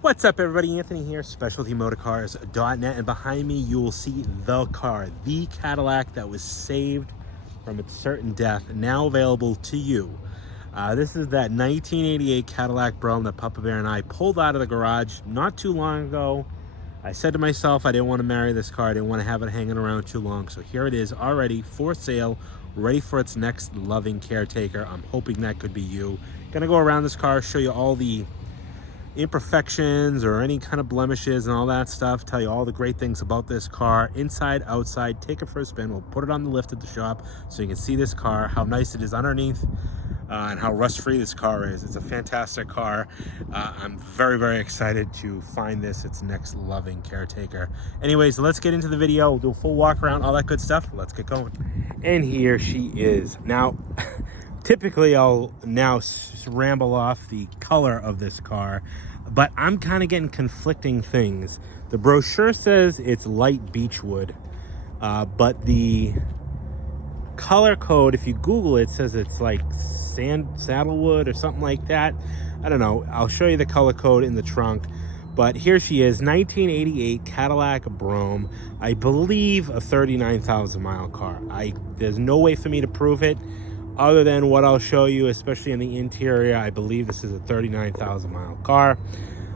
What's up, everybody? Anthony here, specialtymotorcars.net, and behind me you will see the car, the Cadillac that was saved from its certain death, now available to you. This is that 1988 Cadillac Brougham that Papa Bear and I pulled out of the garage not too long ago. I said to myself I didn't want to marry this car, I didn't want to have it hanging around too long, so here it is already for sale, ready for its next loving caretaker. I'm hoping that could be you. Gonna go around this car, show you all the imperfections or any kind of blemishes and all that stuff, tell you all the great things about this car, inside, outside. Take it for a spin. We'll put it on the lift at the shop so you can see this car, how nice it is underneath, and how rust-free this car is. It's a fantastic car. I'm very excited to find this its next loving caretaker. Anyways, let's get into the video. We'll do a full walk around, all that good stuff. Let's get going. And here she is. Now typically I'll now ramble off the color of this car, but I'm kind of getting conflicting things. The brochure says it's light beechwood, but the color code, if you Google it, says it's like saddlewood or something like that. I don't know. I'll show you the color code in the trunk. But here she is, 1988 Cadillac Brougham. I believe a 39,000 mile car. There's no way for me to prove it other than what I'll show you, especially in the interior. I believe this is a 39,000 mile car.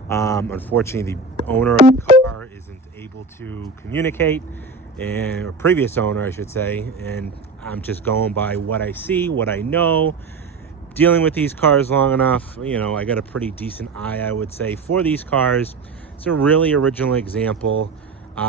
Unfortunately, the owner of the car isn't able to communicate, or previous owner, I should say, and I'm just going by what I see, what I know. Dealing with these cars long enough, you know, I got a pretty decent eye, I would say, for these cars. It's a really original example.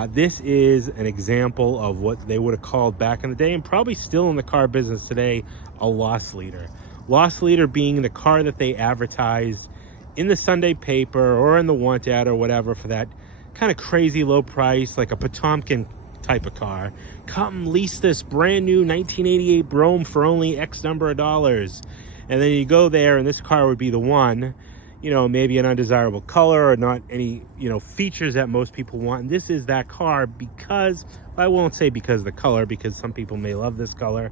This is an example of what they would have called back in the day, and probably still in the car business today, a loss leader. Loss leader being the car that they advertised in the Sunday paper or in the want ad or whatever for that kind of crazy low price, like a Potomkin type of car. Come lease this brand new 1988 Brougham for only X number of dollars. And then you go there and this car would be the one, you know, maybe an undesirable color or not any, you know, features that most people want. And this is that car because, I won't say because of the color, because some people may love this color,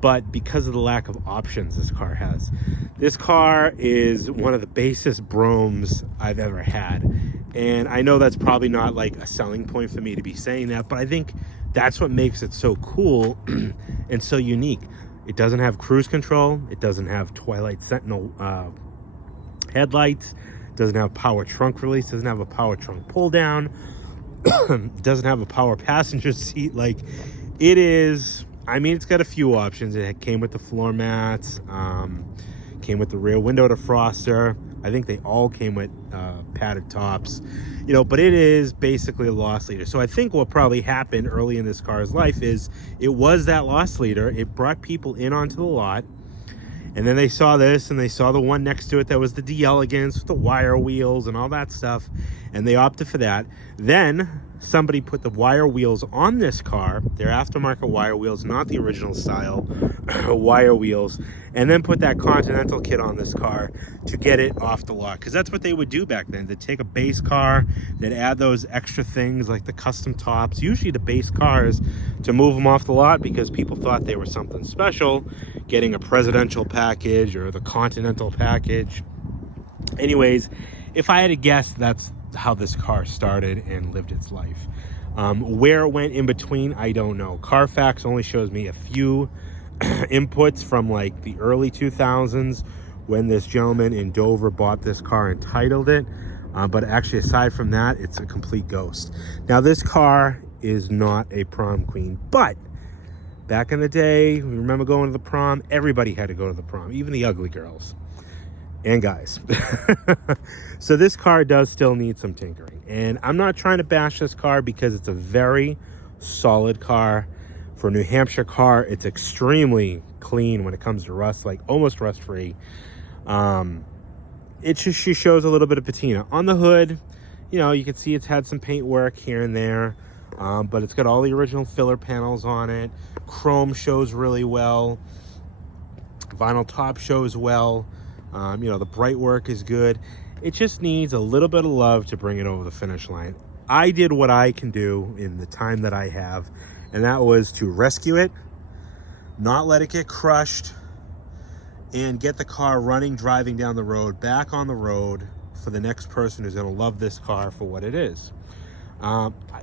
but because of the lack of options this car has. This car is one of the basest Broughams I've ever had. And I know that's probably not like a selling point for me to be saying that, but I think that's what makes it so cool and so unique. It doesn't have cruise control. It doesn't have Twilight Sentinel headlights. It doesn't have power trunk release. It doesn't have a power trunk pull down. It doesn't have a power passenger seat. Like, it is, I mean, it's got a few options. It came with the floor mats, came with the rear window defroster. I think they all came with padded tops, you know, but it is basically a loss leader. So I think what probably happened early in this car's life is it was that loss leader. It brought people in onto the lot, and then they saw this and they saw the one next to it that was the D-Elegance with the wire wheels and all that stuff, and they opted for that. Then somebody put the wire wheels on this car. They're aftermarket wire wheels, not the original style wire wheels, and then put that Continental kit on this car to get it off the lot, because that's what they would do back then. They'd take a base car, they'd add those extra things like the custom tops, usually the base cars, to move them off the lot because people thought they were something special, getting a presidential package or the Continental package. Anyways, if I had to guess, that's how this car started and lived its life. Where it went in between, I don't know. Carfax only shows me a few inputs from like the early 2000s when this gentleman in Dover bought this car and titled it, but actually aside from that, it's a complete ghost. Now this car is not a prom queen, but back in the day, remember going to the prom? Everybody had to go to the prom, even the ugly girls and guys. So this car does still need some tinkering, and I'm not trying to bash this car because it's a very solid car. For a New Hampshire car, it's extremely clean when it comes to rust, like almost rust free. She shows a little bit of patina on the hood. You know, you can see it's had some paint work here and there, but it's got all the original filler panels on it. Chrome shows really well. Vinyl top shows well. You know, the bright work is good. It just needs a little bit of love to bring it over the finish line. I did what I can do in the time that I have, and that was to rescue it, not let it get crushed, and get the car running, driving down the road, back on the road for the next person who's going to love this car for what it is.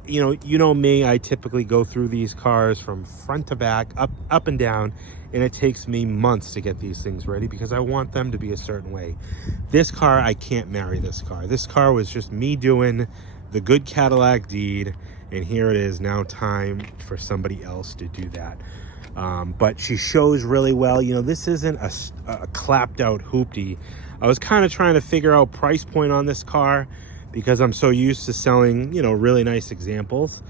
You know me, I typically go through these cars from front to back, up and down, and it takes me months to get these things ready because I want them to be a certain way. This car, I can't marry this car. This car was just me doing the good Cadillac deed, and here it is now time for somebody else to do that. But she shows really well. You know, this isn't a clapped out hoopty. I was kind of trying to figure out price point on this car because I'm so used to selling, you know, really nice examples,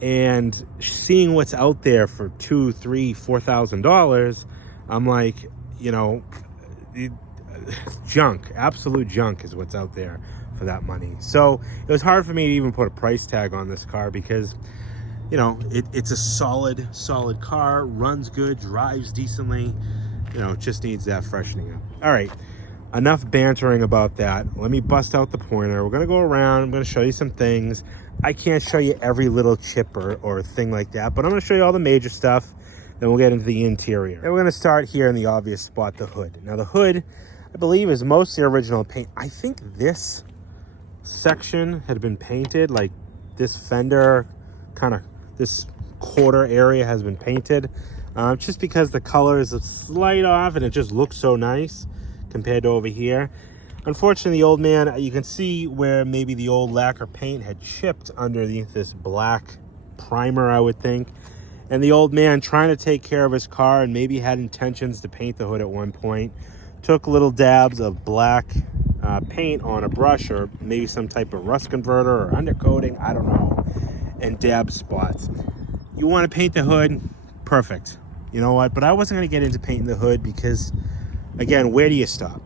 and seeing what's out there for $2,000, $3,000, $4,000, I'm like, you know, junk, absolute junk is what's out there for that money. So it was hard for me to even put a price tag on this car because, you know, it's a solid car, runs good, drives decently, you know, just needs that freshening up. All right, enough bantering about that. Let me bust out the pointer. We're gonna go around. I'm gonna show you some things. I can't show you every little chip or thing like that, but I'm gonna show you all the major stuff. Then we'll get into the interior. And we're gonna start here in the obvious spot, the hood. Now the hood, I believe, is mostly original paint. I think this section had been painted, like this fender, kind of this quarter area has been painted, just because the color is a slight off and it just looks so nice compared to over here. Unfortunately, the old man, you can see where maybe the old lacquer paint had chipped underneath this black primer, I would think. And the old man, trying to take care of his car and maybe had intentions to paint the hood at one point, took little dabs of black paint on a brush or maybe some type of rust converter or undercoating, I don't know, and dab spots. You want to paint the hood, perfect. You know what? But I wasn't going to get into painting the hood because, again, where do you stop?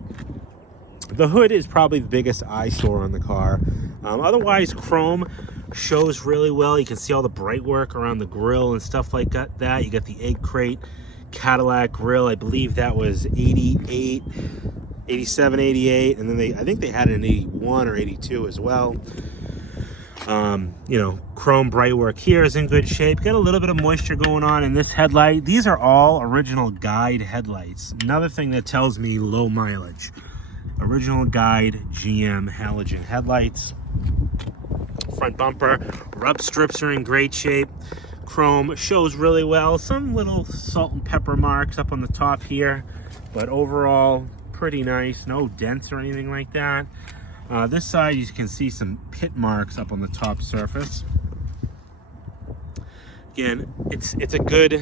The hood is probably the biggest eyesore on the car. Otherwise, chrome shows really well. You can see all the bright work around the grille and stuff like that. You got the egg crate Cadillac grille. I believe that was 88, 87, 88, and then I think they had an 81 or 82 as well. You know, chrome bright work here is in good shape. Got a little bit of moisture going on in this headlight. These are all original guide headlights. Another thing that tells me low mileage. Original guide GM halogen headlights. Front bumper, rub strips are in great shape. Chrome shows really well. Some little salt and pepper marks up on the top here, but overall pretty nice. No dents or anything like that. This side you can see some pit marks up on the top surface. Again, it's a good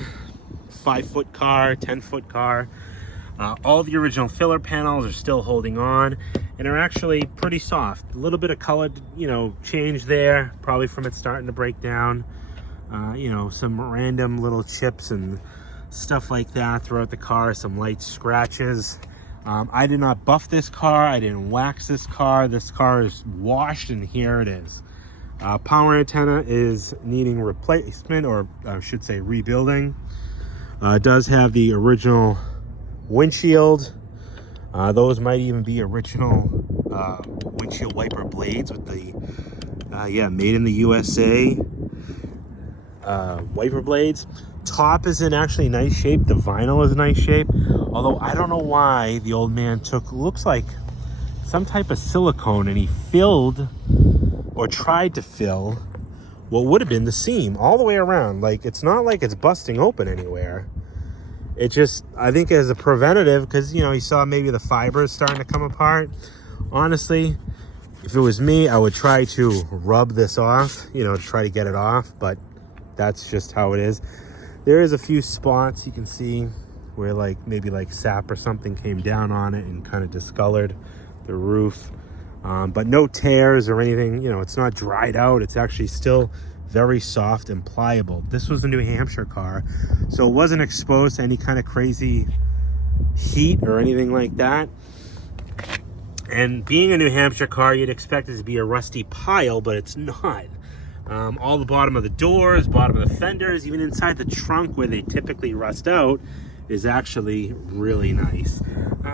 5-foot car, 10-foot car. All the original filler panels are still holding on and are actually pretty soft. A little bit of color, you know, change there, probably from it starting to break down. You know, some random little chips and stuff like that throughout the car, some light scratches. I did not buff this car. I didn't wax this car. This car is washed, and here it is. Power antenna is needing replacement, or I should say rebuilding. It does have the original windshield. Those might even be original windshield wiper blades with the yeah, made in the USA wiper blades. Top is in actually nice shape. The vinyl is in nice shape, although I don't know why the old man took, looks like some type of silicone, and he filled or tried to fill what would have been the seam all the way around. Like, it's not like it's busting open anywhere. It just, I think, as a preventative, because, you know, he saw maybe the fibers starting to come apart. Honestly, if it was me, I would try to rub this off, you know, try to get it off, but that's just how it is. There is a few spots you can see where, like, maybe like sap or something came down on it and kind of discolored the roof, but no tears or anything. You know, it's not dried out. It's actually still very soft and pliable. This was a New Hampshire car, so it wasn't exposed to any kind of crazy heat or anything like that. And being a New Hampshire car, you'd expect it to be a rusty pile, but it's not. All the bottom of the doors, bottom of the fenders, even inside the trunk where they typically rust out, is actually really nice.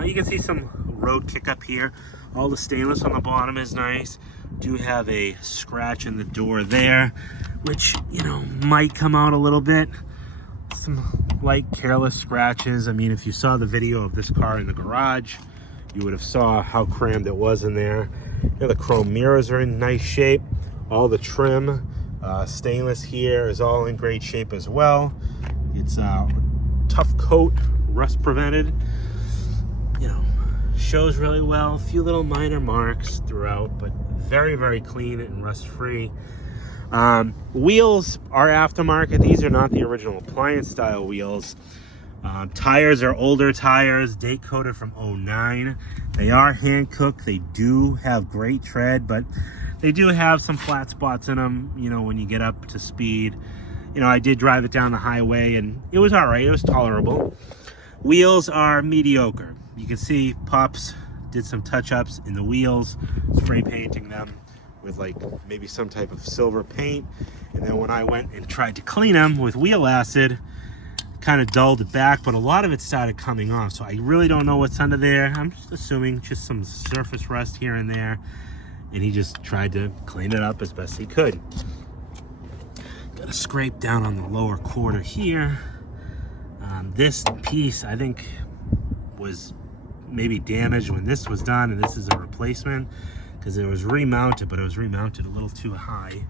You can see some road kick up here. All the stainless on the bottom is nice. Do have a scratch in the door there, which, you know, might come out a little bit. Some light careless scratches. I mean, if you saw the video of this car in the garage, you would have saw how crammed it was in there. Yeah, the chrome mirrors are in nice shape. All the trim, stainless here is all in great shape as well. It's tough coat, rust prevented. You know, shows really well. A few little minor marks throughout, but very, very clean and rust free. Wheels are aftermarket. These are not the original appliance style wheels. Tires are older tires, date coded from 09. They are hand cooked. They do have great tread, but they do have some flat spots in them, you know, when you get up to speed. You know, I did drive it down the highway and it was all right. It was tolerable. Wheels are mediocre. You can see Pops did some touch-ups in the wheels, spray painting them with like maybe some type of silver paint. And then when I went and tried to clean them with wheel acid, kind of dulled it back, but a lot of it started coming off. So I really don't know what's under there. I'm just assuming just some surface rust here and there. And he just tried to clean it up as best he could. Got a scrape down on the lower quarter here. This piece, I think, was maybe damaged when this was done, and this is a replacement because it was remounted, but it was remounted a little too high.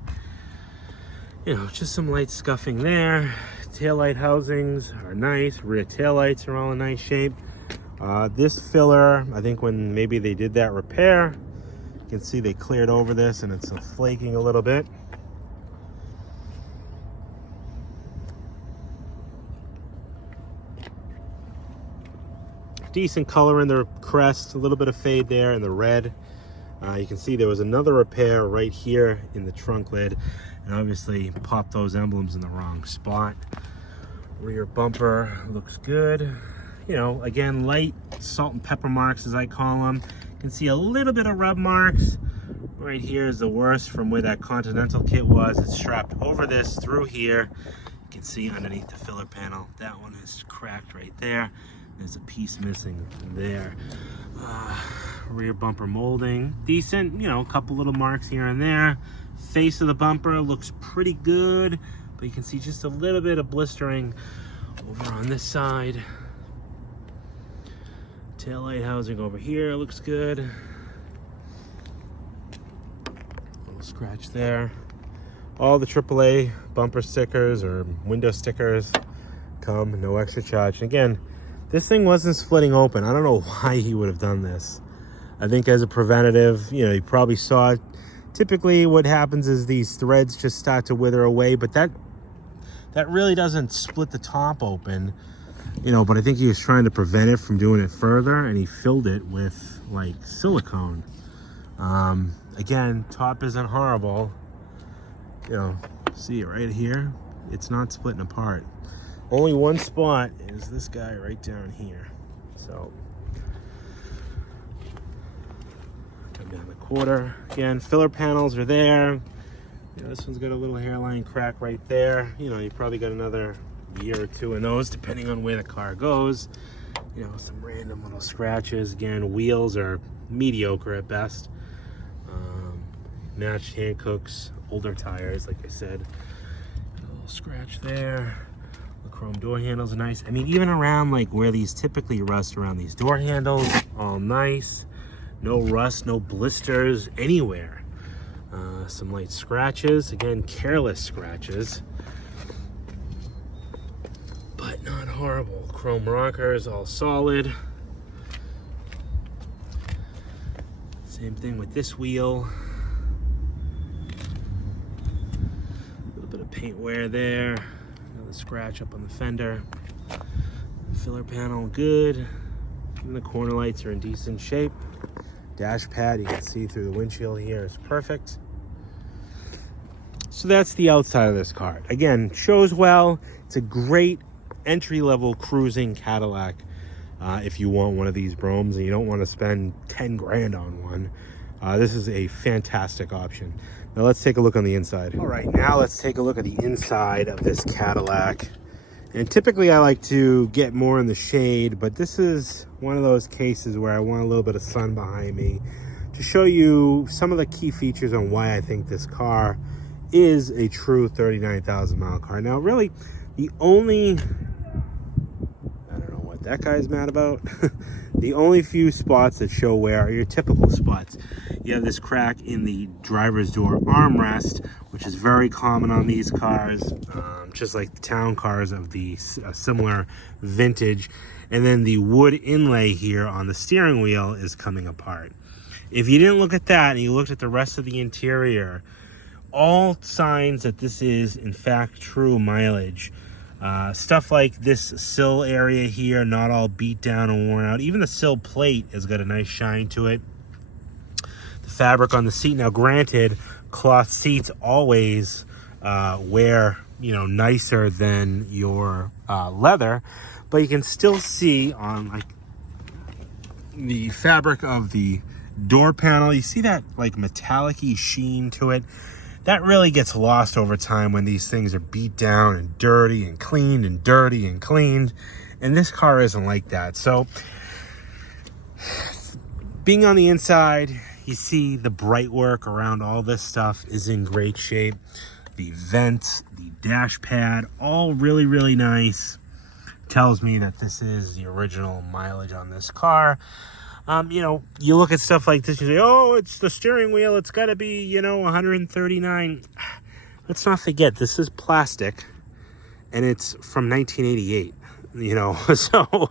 You know, just some light scuffing there. Taillight housings are nice. Rear taillights are all in nice shape. This filler, I think when maybe they did that repair, you can see they cleared over this and it's flaking a little bit. Decent color in the crest, a little bit of fade there in the red. You can see there was another repair right here in the trunk lid, and obviously popped those emblems in the wrong spot. Rear bumper looks good. You know, again, light salt and pepper marks, as I call them. You can see a little bit of rub marks. Right here is the worst from where that Continental kit was. It's strapped over this through here. You can see underneath the filler panel, that one is cracked right there. There's a piece missing there. Rear bumper molding, decent, you know, a couple little marks here and there. Face of the bumper looks pretty good, but you can see just a little bit of blistering over on this side. Taillight housing over here looks good. Little scratch there. All the AAA bumper stickers or window stickers come, no extra charge. And again, this thing wasn't splitting open. I don't know why he would have done this. I think as a preventative, you know, you probably saw it. Typically what happens is these threads just start to wither away, but that really doesn't split the top open, you know, but I think he was trying to prevent it from doing it further, and he filled it with like silicone. Again, top isn't horrible. You know, see it right here? It's not splitting apart. Only one spot is this guy right down here. So, come down the quarter. Again, filler panels are there. You know, this one's got a little hairline crack right there. You know, you probably got another year or two in those, depending on where the car goes. You know, some random little scratches. Again, wheels are mediocre at best. Matched hand cooks, older tires, like I said. A little scratch there. The chrome door handles are nice. I mean, even around like where these typically rust around these door handles, all nice. No rust, no blisters anywhere. Some light scratches, again, careless scratches, but not horrible. Chrome rockers, all solid. Same thing with this wheel. A little bit of paint wear there. Another scratch up on the fender. Filler panel, good. Even the corner lights are in decent shape. Dash pad, you can see through the windshield here, is perfect. So that's the outside of this car. Again, shows well. It's a great entry-level cruising Cadillac. If you want one of these Broughams and you don't want to spend 10 grand on one, this is a fantastic option. Now let's take a look on the inside. All right, now let's take a look at the inside of this Cadillac. And typically I like to get more in the shade, but this is one of those cases where I want a little bit of sun behind me to show you some of the key features on why I think this car is a true 39,000 mile car. Now really, the only, I don't know what what that guy's mad about. The only few spots that show wear are your typical spots. You have this crack in the driver's door armrest, which is very common on these cars, just like the town cars of the similar vintage. And then the wood inlay here on the steering wheel is coming apart. If you didn't look at that and you looked at the rest of the interior, all signs that this is in fact true mileage. Stuff like this sill area here, not all beat down and worn out. Even the sill plate has got a nice shine to it. The fabric on the seat, now granted, cloth seats always wear, you know, nicer than your leather, but you can still see on like the fabric of the door panel, you see that like metallic-y sheen to it. That really gets lost over time when these things are beat down and dirty and cleaned and dirty and cleaned. And this car isn't like that. So being on the inside, you see the bright work around all this stuff is in great shape. The vents, the dash pad, all really, really nice. Tells me that this is the original mileage on this car. You know, you look at stuff like this, you say, oh, it's the steering wheel, it's got to be, you know, 139. Let's not forget, this is plastic, and it's from 1988, you know. So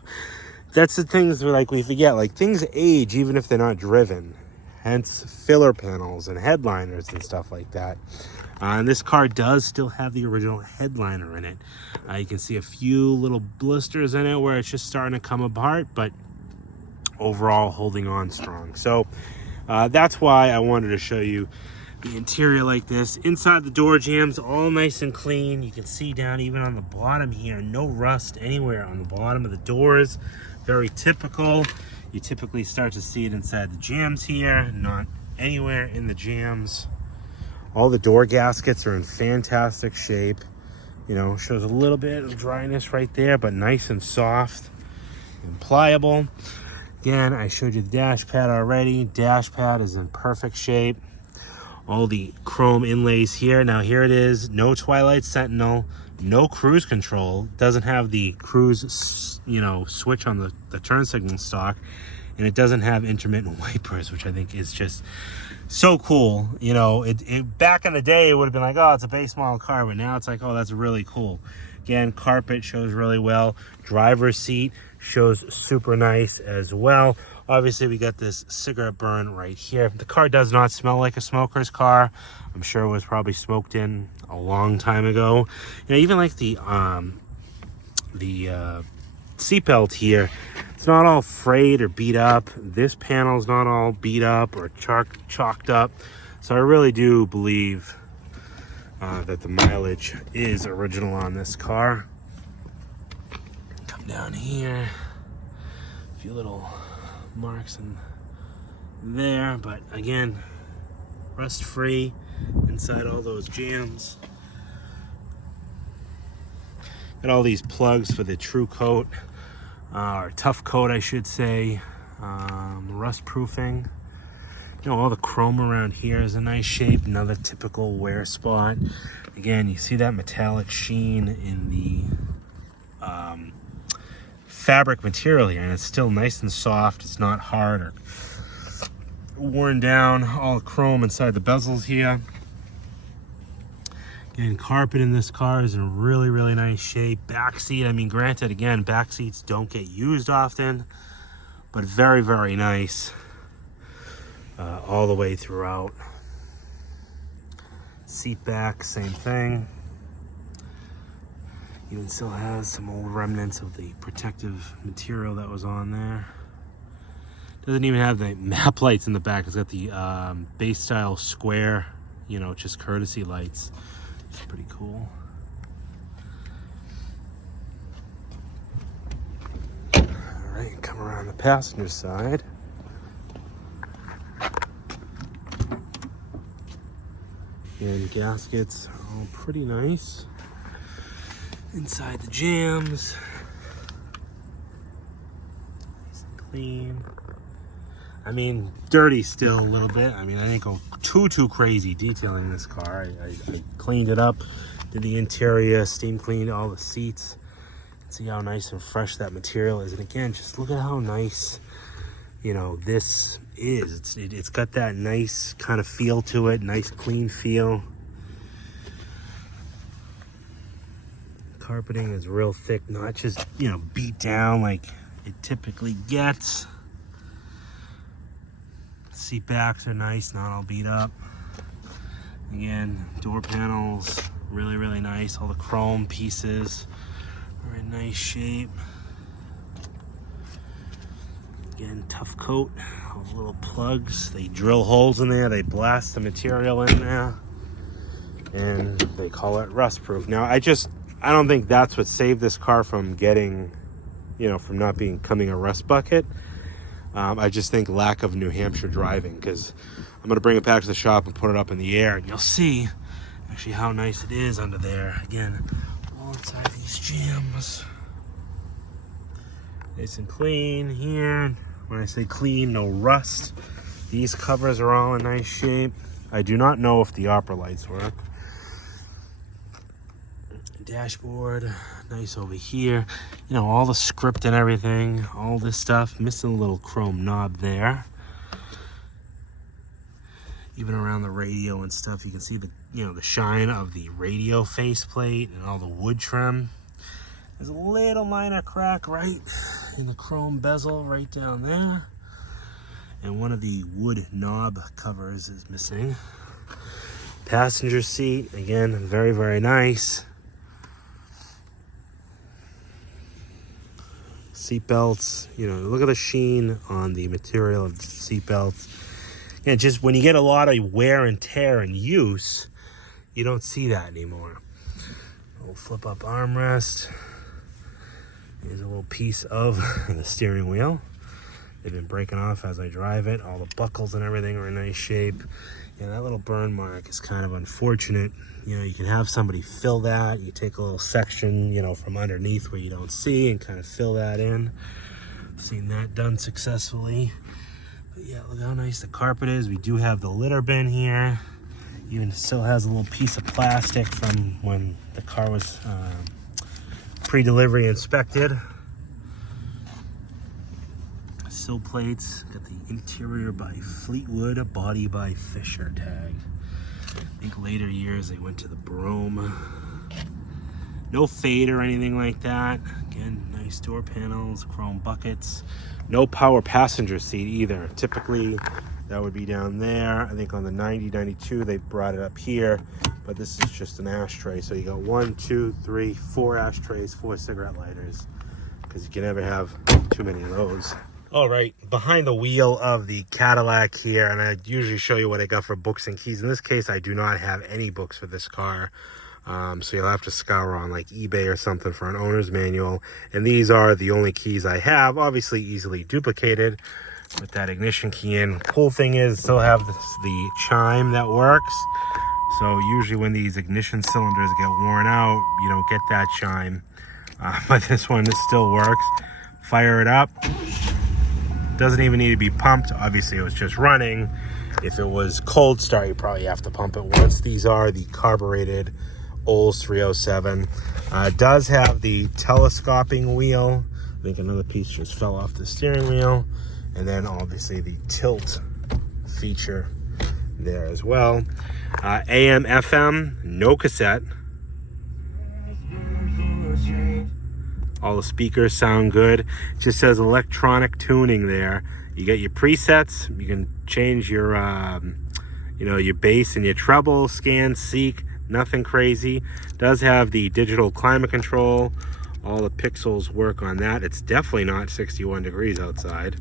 that's the things where, like, we forget, like, things age even if they're not driven, hence filler panels and headliners and stuff like that. And this car does still have the original headliner in it. You can see a few little blisters in it where it's just starting to come apart, but overall holding on strong. So that's why I wanted to show you the interior like this. Inside the door jambs, all nice and clean. You can see down even on the bottom here, no rust anywhere on the bottom of the doors. Very typical. You typically start to see it inside the jambs here, not anywhere in the jambs. All the door gaskets are in fantastic shape. You know, shows a little bit of dryness right there, but nice and soft and pliable. Again, I showed you the dash pad already. Dash pad is in perfect shape. All the chrome inlays here. Now here it is, no Twilight Sentinel, no cruise control. Doesn't have the cruise, you know, switch on the turn signal stock. And it doesn't have intermittent wipers, which I think is just so cool. You know, it back in the day, it would have been like, oh, it's a base model car. But now it's like, oh, that's really cool. Again, carpet shows really well. Driver's seat shows super nice as well. Obviously, we got this cigarette burn right here. The car does not smell like a smoker's car. I'm sure it was probably smoked in a long time ago. You know, even like the seatbelt here, it's not all frayed or beat up. This panel's not all beat up or chalked up. So I really do believe that the mileage is original on this car. Come down here, a few little marks in there, but again, rust free inside all those jams. Got all these plugs for the true coat, or tough coat I should say, rust proofing. You know, all the chrome around here is a nice shape, another typical wear spot. Again, you see that metallic sheen in the fabric material here, and it's still nice and soft. It's not hard or worn down. All the chrome inside the bezels here. Again, carpet in this car is in really, really nice shape. Back seat, I mean, granted, again, back seats don't get used often, but very, very nice. All the way throughout. Seat back, same thing. Even still has some old remnants of the protective material that was on there. Doesn't even have the map lights in the back. It's got the base style square, you know, just courtesy lights. It's pretty cool. All right, come around the passenger side. And gaskets are all pretty nice. Inside the jams, nice and clean. I mean, dirty still a little bit. I mean, I didn't go too crazy detailing this car. I cleaned it up, did the interior, steam cleaned all the seats. See how nice and fresh that material is. And again, just look at how nice, you know, this is. It's got that nice kind of feel to it, nice clean feel. Carpeting is real thick, not just, you know, beat down like it typically gets. Seat backs are nice, not all beat up. Again, door panels, really, really nice. All the chrome pieces are in nice shape. Again, tough coat. All the little plugs, they drill holes in there, they blast the material in there, and they call it rust proof. Now, I don't think that's what saved this car from getting, you know, from not becoming a rust bucket. I just think lack of New Hampshire driving, because I'm going to bring it back to the shop and put it up in the air, and you'll see actually how nice it is under there. Again, all inside these jams. Nice and clean here. When I say clean, no rust. These covers are all in nice shape. I do not know if the opera lights work. Dashboard, nice over here. You know, all the script and everything, all this stuff. Missing a little chrome knob there. Even around the radio and stuff, you can see the, you know, the shine of the radio faceplate and all the wood trim. There's a little minor crack right in the chrome bezel right down there. And one of the wood knob covers is missing. Passenger seat, again, very, very nice. Seat belts, you know, look at the sheen on the material of the seat belts. Yeah, just when you get a lot of wear and tear and use, you don't see that anymore. A little flip up armrest. Here's a little piece of the steering wheel. They've been breaking off as I drive it. All the buckles and everything are in nice shape. Yeah, that little burn mark is kind of unfortunate. You know, you can have somebody fill that. You take a little section, you know, from underneath where you don't see and kind of fill that in. Seen that done successfully. But yeah, look how nice the carpet is. We do have the litter bin here. Even still has a little piece of plastic from when the car was pre-delivery inspected. Sill plates, got the interior by Fleetwood, body by Fisher tag. I think later years they went to the Brougham. No fade or anything like that. Again, nice door panels, chrome buckets. No power passenger seat either. Typically that would be down there. I think on the 90, 92 they brought it up here, but this is just an ashtray. So you got 1, 2, 3, 4 ashtrays, 4 cigarette lighters, because you can never have too many of those. All right, behind the wheel of the Cadillac here, and I usually show you what I got for books and keys. In this case, I do not have any books for this car. So you'll have to scour on like eBay or something for an owner's manual. And these are the only keys I have, obviously easily duplicated. Put that ignition key in. Cool thing is, still have the chime that works. So usually when these ignition cylinders get worn out, you don't get that chime. But this one, it still works. Fire it up. Doesn't even need to be pumped. Obviously it was just running. If it was cold start, you probably have to pump it once. These are the carbureted Olds 307. It does have the telescoping wheel. I think another piece just fell off the steering wheel. And then obviously the tilt feature there as well. AM, FM, no cassette. All the speakers sound good. It just says electronic tuning there. You get your presets. You can change your, you know, your bass and your treble, scan, seek. Nothing crazy. Does have the digital climate control. All the pixels work on that. It's definitely not 61 degrees outside.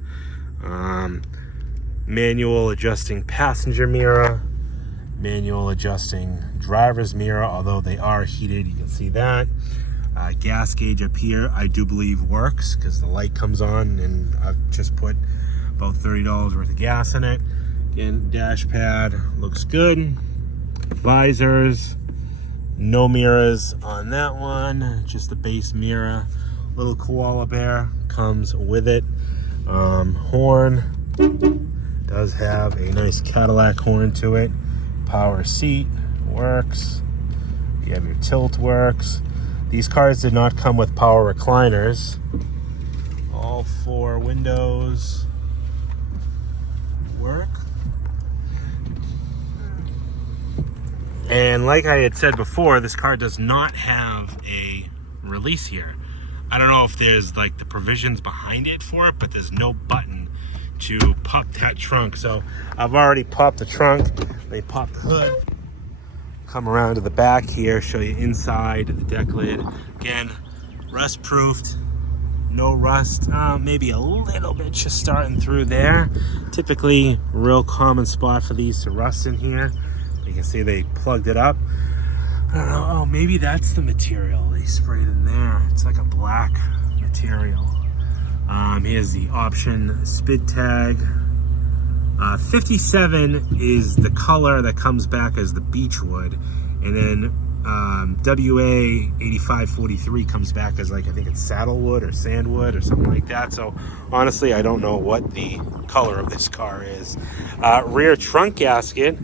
Manual adjusting passenger mirror. Manual adjusting driver's mirror, although they are heated. You can see that. Gas gauge up here, I do believe works, because the light comes on and I've just put about $30 worth of gas in it. Again, dash pad looks good. Visors, no mirrors on that one, just the base mirror. Little koala bear comes with it. Horn does have a nice Cadillac horn to it. Power seat works. You have your tilt works. These cars did not come with power recliners. All 4 windows work. And like I had said before, this car does not have a release here. I don't know if there's like the provisions behind it for it, but there's no button to pop that trunk. So I've already popped the trunk. They pop the hood. Come around to the back here, show you inside the deck lid. Again, rust proofed, no rust, maybe a little bit just starting through there. Typically, real common spot for these to rust in here. You can see they plugged it up. I don't know, oh, maybe that's the material they sprayed in there. It's like a black material. Here's the option spid tag. 57 is the color that comes back as the beechwood, and then WA 8543 comes back as, like, I think it's saddlewood or sandwood or something like that. So honestly, I don't know what the color of this car is. Rear trunk gasket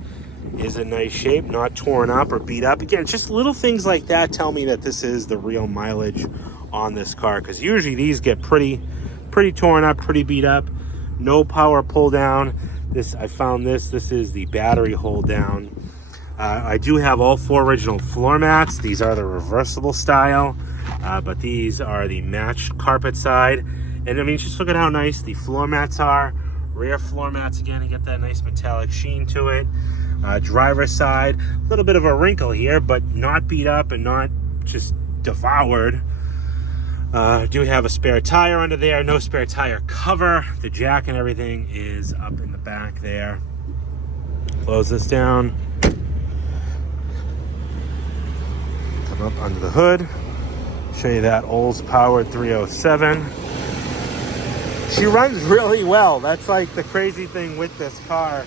is in nice shape, not torn up or beat up. Again, just little things like that tell me that this is the real mileage on this car, because usually these get pretty torn up, pretty beat up. No power pull down. I found this is the battery hold down. I do have all 4 original floor mats. These are the reversible style, but these are the matched carpet side. And I mean, just look at how nice the floor mats are. Rear floor mats, again, you get that nice metallic sheen to it. Driver's side, a little bit of a wrinkle here, but not beat up and not just devoured. Do have a spare tire under there, no spare tire cover. The jack and everything is up in the back there. Close this down. Come up under the hood. Show you that Olds powered 307. She runs really well. That's like the crazy thing with this car,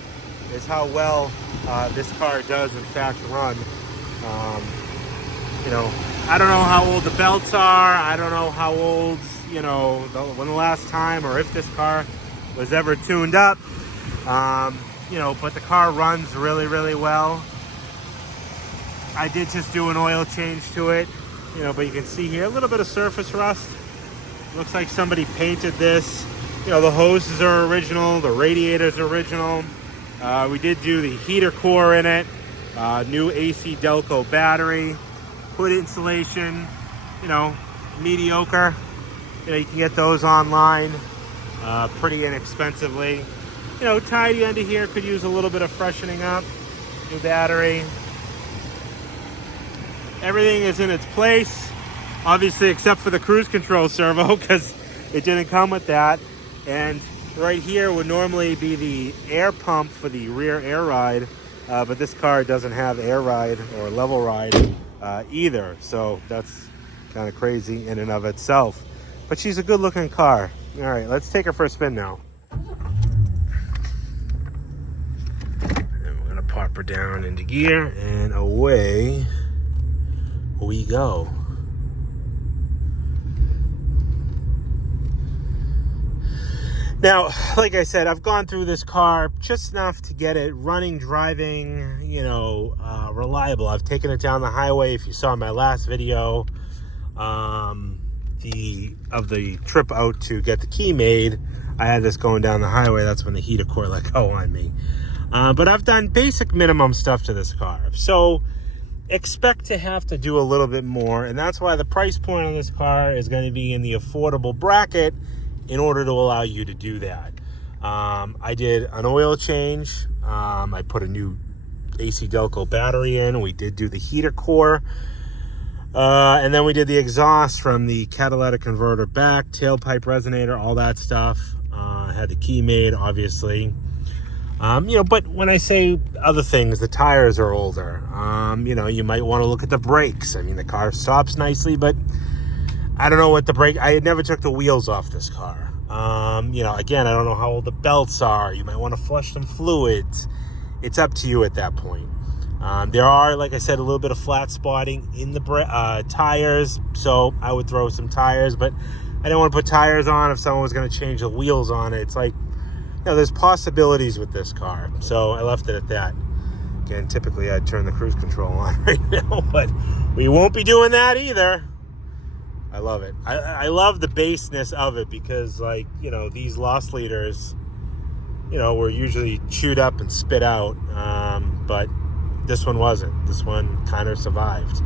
is how well this car does in fact run. You know, I don't know how old the belts are. I don't know how old, you know, when the last time, or if this car was ever tuned up. You know, but the car runs really, really well. I did just do an oil change to it, you know, but you can see here a little bit of surface rust. Looks like somebody painted this. You know, the hoses are original, the radiator's original. We did do the heater core in it, new AC Delco battery, hood insulation, you know, mediocre. You know, you can get those online pretty inexpensively. You know, tidy under here, could use a little bit of freshening up. New battery. Everything is in its place, obviously, except for the cruise control servo, because it didn't come with that. And right here would normally be the air pump for the rear air ride, but this car doesn't have air ride or level ride either. So that's kind of crazy in and of itself. But she's a good looking car. All right, let's take her for a spin now. And we're gonna pop her down into gear, and away we go. Now, like I said, I've gone through this car just enough to get it running, driving, you know, reliable. I've taken it down the highway. If you saw my last video, the trip out to get the key made, I had this going down the highway. That's when the heater core let go on me. But I've done basic minimum stuff to this car. So expect to have to do a little bit more. And that's why the price point on this car is going to be in the affordable bracket, in order to allow you to do that. I did an oil change. I put a new AC Delco battery in. We did do the heater core. And then we did the exhaust from the catalytic converter back, tailpipe resonator, all that stuff. Had the key made, obviously. You know, but when I say other things, the tires are older. You know, you might want to look at the brakes. I mean, the car stops nicely, but I don't know what the brake, I had never took the wheels off this car. You know, again, I don't know how old the belts are. You might want to flush some fluids. It's up to you at that point. There are, like I said, a little bit of flat spotting in the tires, so I would throw some tires, but I didn't want to put tires on if someone was going to change the wheels on it. It's like, you know, there's possibilities with this car, so I left it at that. Again, typically I'd turn the cruise control on right now, but we won't be doing that either. I love it. I love the baseness of it because, like, you know, these loss leaders, you know, were usually chewed up and spit out, but this one wasn't. This one kind of survived.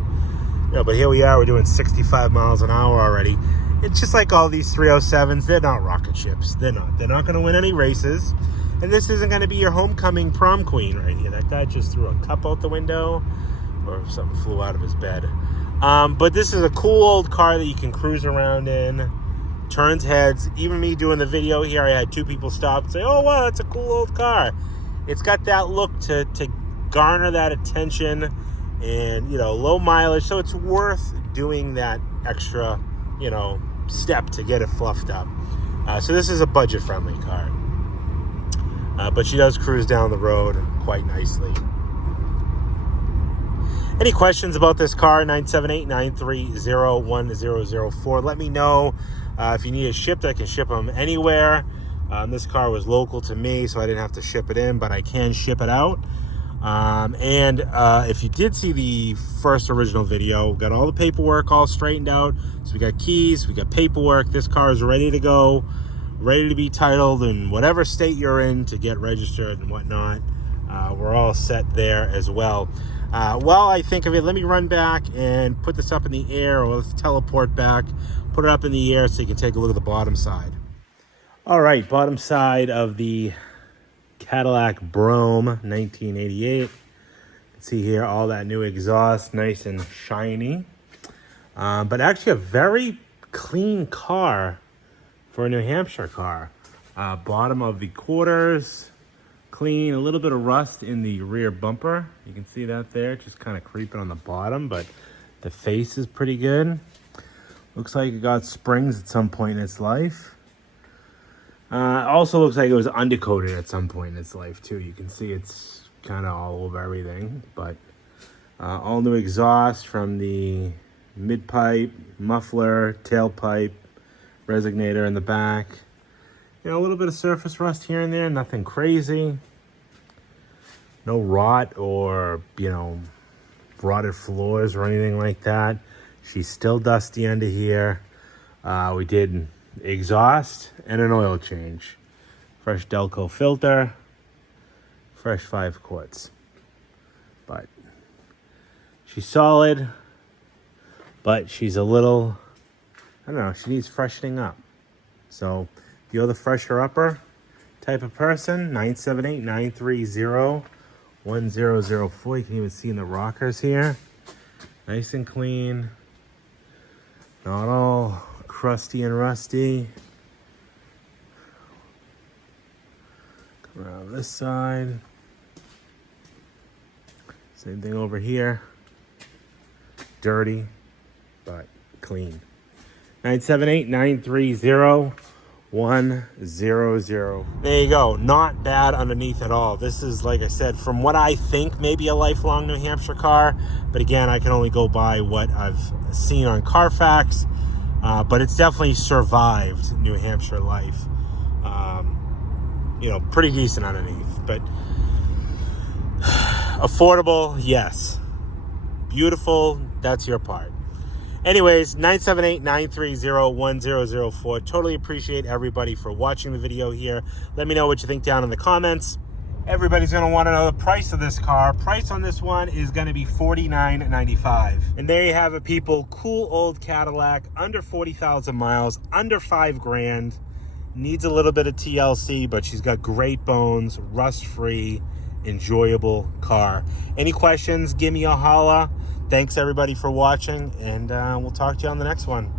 You know, but here we are, we're doing 65 miles an hour already. It's just like all these 307s, they're not rocket ships. They're not going to win any races. And this isn't going to be your homecoming prom queen right here. That guy just threw a cup out the window, or something flew out of his bed. But this is a cool old car that you can cruise around in. Turns heads. Even me doing the video here, I had two people stop and say, oh, wow, that's a cool old car. It's got that look to garner that attention and, you know, low mileage. So it's worth doing that extra, you know, step to get it fluffed up. So this is a budget-friendly car. But she does cruise down the road quite nicely. Any questions about this car? 978-930-1004. Let me know. If you need it shipped, I can ship them anywhere. This car was local to me, so I didn't have to ship it in, but I can ship it out. If you did see the first original video, we got all the paperwork all straightened out. So we got keys, we got paperwork. This car is ready to go, ready to be titled in whatever state you're in to get registered and whatnot. We're all set there as well. While I think of it, let me run back and put this up in the air, or let's teleport back, put it up in the air so you can take a look at the bottom side. All right, bottom side of the Cadillac Brougham 1988. You can see here all that new exhaust, nice and shiny. But actually a very clean car for a New Hampshire car. Bottom of the quarters, clean. A little bit of rust in the rear bumper. You can see that there, just kind of creeping on the bottom, but the face is pretty good. Looks like it got springs at some point in its life. Also looks like it was undercoated at some point in its life too. You can see it's kind of all over everything, but all new exhaust from the mid-pipe, muffler, tailpipe, resonator in the back. You know, a little bit of surface rust here and there, nothing crazy. No rot or, you know, rotted floors or anything like that. She's still dusty under here. We did exhaust and an oil change. Fresh Delco filter, fresh 5 quarts. But she's solid, but she's a little, I don't know, she needs freshening up. So if you're the fresher upper type of person, 978-930-1004. You can even see in the rockers here. Nice and clean. Not all crusty and rusty. Come around this side. Same thing over here. Dirty, but clean. 978-930-1004. There you go. Not bad underneath at all. This is, like I said, from what I think maybe a lifelong New Hampshire car. But again, I can only go by what I've seen on Carfax. But it's definitely survived New Hampshire life. You know, pretty decent underneath. But affordable, yes. Beautiful, that's your part. Anyways, 978-930-1004. Totally appreciate everybody for watching the video here. Let me know what you think down in the comments. Everybody's going to want to know the price of this car. Price on this one is going to be $49.95. And there you have it, people. Cool old Cadillac, under 40,000 miles, under $5,000. Needs a little bit of TLC, but she's got great bones, rust-free, enjoyable car. Any questions, give me a holla. Thanks everybody for watching, and we'll talk to you on the next one.